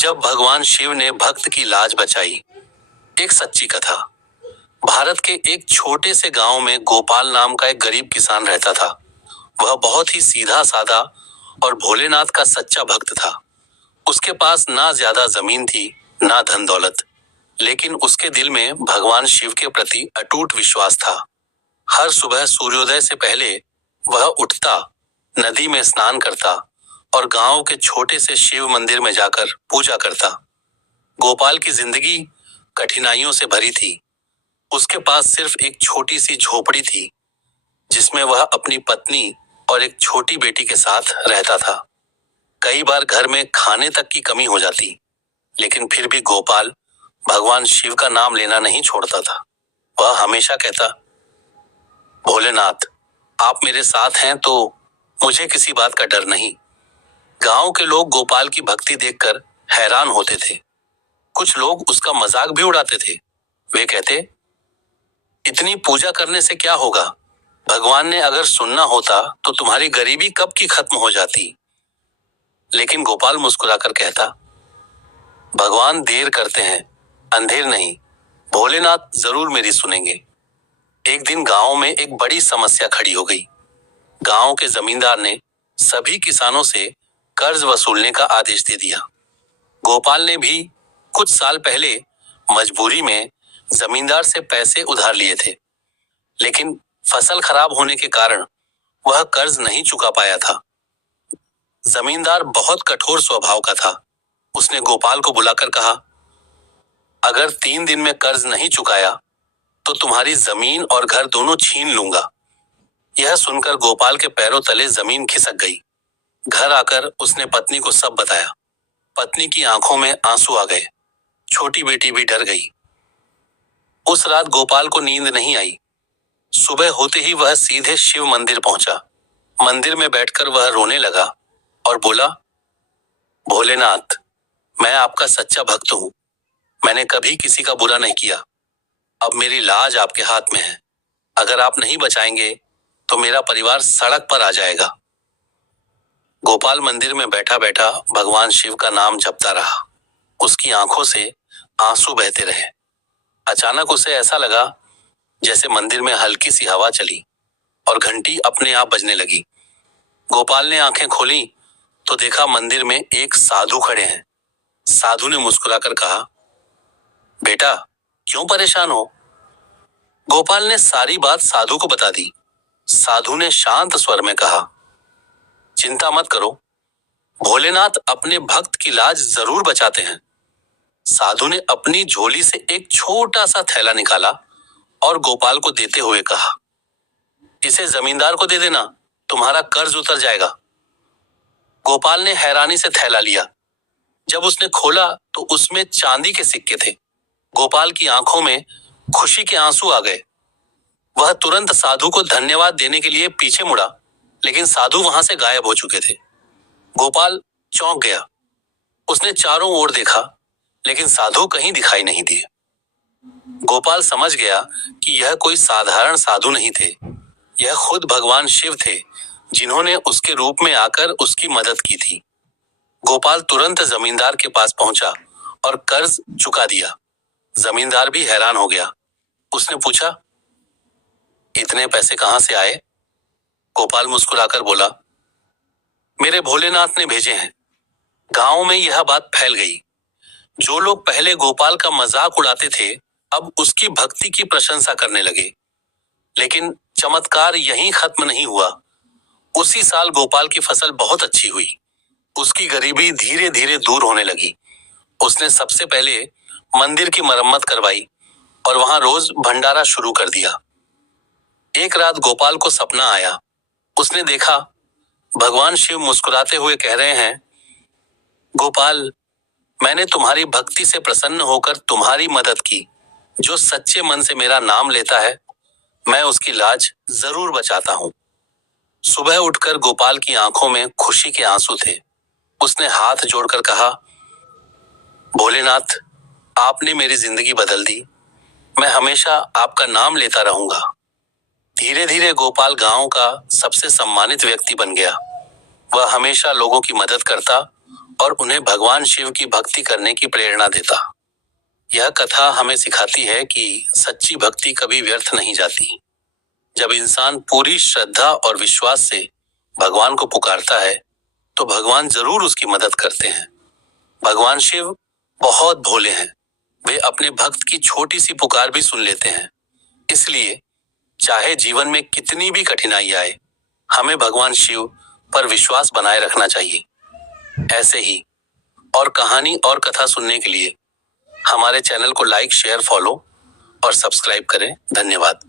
जब भगवान शिव ने भक्त की लाज बचाई। एक सच्ची कथा। भारत के एक छोटे से गांव में गोपाल नाम का एक गरीब किसान रहता था। वह बहुत ही सीधा साधा और भोलेनाथ का सच्चा भक्त था। उसके पास ना ज्यादा जमीन थी, ना धन दौलत, लेकिन उसके दिल में भगवान शिव के प्रति अटूट विश्वास था। हर सुबह सूर्योदय से पहले वह उठता, नदी में स्नान करता और गांव के छोटे से शिव मंदिर में जाकर पूजा करता। गोपाल की जिंदगी कठिनाइयों से भरी थी। उसके पास सिर्फ एक छोटी सी झोपड़ी थी, जिसमें वह अपनी पत्नी और एक छोटी बेटी के साथ रहता था। कई बार घर में खाने तक की कमी हो जाती, लेकिन फिर भी गोपाल भगवान शिव का नाम लेना नहीं छोड़ता था। वह हमेशा कहता, भोलेनाथ, आप मेरे साथ हैं तो मुझे किसी बात का डर नहीं। गांव के लोग गोपाल की भक्ति देखकर हैरान होते थे। कुछ लोग उसका मजाक भी उड़ाते थे। वे कहते, इतनी पूजा करने से क्या होगा? भगवान ने अगर सुनना होता तो तुम्हारी गरीबी कब की खत्म हो जाती। लेकिन गोपाल मुस्कुराकर कहता, भगवान देर करते हैं, अंधेर नहीं। भोलेनाथ जरूर मेरी सुनेंगे। एक दिन गांव में एक बड़ी समस्या खड़ी हो गई। गांव के जमींदार ने सभी किसानों से कर्ज वसूलने का आदेश दे दिया। गोपाल ने भी कुछ साल पहले मजबूरी में जमींदार से पैसे उधार लिए थे, लेकिन फसल खराब होने के कारण वह कर्ज नहीं चुका पाया था। जमींदार बहुत कठोर स्वभाव का था। उसने गोपाल को बुलाकर कहा, अगर 3 दिन में कर्ज नहीं चुकाया तो तुम्हारी जमीन और घर दोनों छीन लूंगा। यह सुनकर गोपाल के पैरों तले जमीन खिसक गई। घर आकर उसने पत्नी को सब बताया। पत्नी की आंखों में आंसू आ गए। छोटी बेटी भी डर गई। उस रात गोपाल को नींद नहीं आई। सुबह होते ही वह सीधे शिव मंदिर पहुंचा। मंदिर में बैठकर वह रोने लगा और बोला, भोलेनाथ, मैं आपका सच्चा भक्त हूं। मैंने कभी किसी का बुरा नहीं किया। अब मेरी लाज आपके हाथ में है। अगर आप नहीं बचाएंगे तो मेरा परिवार सड़क पर आ जाएगा। गोपाल मंदिर में बैठा बैठा भगवान शिव का नाम जपता रहा। उसकी आंखों से आंसू बहते रहे। अचानक उसे ऐसा लगा जैसे मंदिर में हल्की सी हवा चली और घंटी अपने आप बजने लगी। गोपाल ने आंखें खोली तो देखा मंदिर में एक साधु खड़े हैं। साधु ने मुस्कुराकर कहा, बेटा, क्यों परेशान हो? गोपाल ने सारी बात साधु को बता दी। साधु ने शांत स्वर में कहा, चिंता मत करो, भोलेनाथ अपने भक्त की लाज जरूर बचाते हैं। साधु ने अपनी झोली से एक छोटा सा थैला निकाला और गोपाल को देते हुए कहा, इसे जमींदार को दे देना, तुम्हारा कर्ज उतर जाएगा। गोपाल ने हैरानी से थैला लिया। जब उसने खोला तो उसमें चांदी के सिक्के थे। गोपाल की आंखों में खुशी के आंसू आ गए। वह तुरंत साधु को धन्यवाद देने के लिए पीछे मुड़ा, लेकिन साधु वहां से गायब हो चुके थे। गोपाल चौंक गया। उसने चारों ओर देखा, लेकिन साधु कहीं दिखाई नहीं दिए। गोपाल समझ गया कि यह कोई साधारण साधु नहीं थे। यह खुद भगवान शिव थे, जिन्होंने उसके रूप में आकर उसकी मदद की थी। गोपाल तुरंत जमींदार के पास पहुंचा और कर्ज चुका दिया। जमींदार भी हैरान हो गया। उसने पूछा, इतने पैसे कहां से आए? गोपाल मुस्कुराकर बोला, मेरे भोलेनाथ ने भेजे हैं। गांव में यह बात फैल गई। जो लोग पहले गोपाल का मजाक उड़ाते थे, अब उसकी भक्ति की प्रशंसा करने लगे। लेकिन चमत्कार यहीं खत्म नहीं हुआ। उसी साल गोपाल की फसल बहुत अच्छी हुई। उसकी गरीबी धीरे धीरे दूर होने लगी। उसने सबसे पहले मंदिर की मरम्मत करवाई और वहां रोज भंडारा शुरू कर दिया। एक रात गोपाल को सपना आया। उसने देखा भगवान शिव मुस्कुराते हुए कह रहे हैं, गोपाल, मैंने तुम्हारी भक्ति से प्रसन्न होकर तुम्हारी मदद की। जो सच्चे मन से मेरा नाम लेता है, मैं उसकी लाज जरूर बचाता हूं। सुबह उठकर गोपाल की आंखों में खुशी के आंसू थे। उसने हाथ जोड़कर कहा, भोलेनाथ, आपने मेरी जिंदगी बदल दी। मैं हमेशा आपका नाम लेता रहूंगा। धीरे धीरे गोपाल गांव का सबसे सम्मानित व्यक्ति बन गया। वह हमेशा लोगों की मदद करता और उन्हें भगवान शिव की भक्ति करने की प्रेरणा देता। यह कथा हमें सिखाती है कि सच्ची भक्ति कभी व्यर्थ नहीं जाती। जब इंसान पूरी श्रद्धा और विश्वास से भगवान को पुकारता है तो भगवान जरूर उसकी मदद करते हैं। भगवान शिव बहुत भोले हैं। वे अपने भक्त की छोटी सी पुकार भी सुन लेते हैं। इसलिए चाहे जीवन में कितनी भी कठिनाई आए, हमें भगवान शिव पर विश्वास बनाए रखना चाहिए। ऐसे ही और कहानी और कथा सुनने के लिए हमारे चैनल को लाइक, शेयर, फॉलो और सब्सक्राइब करें। धन्यवाद।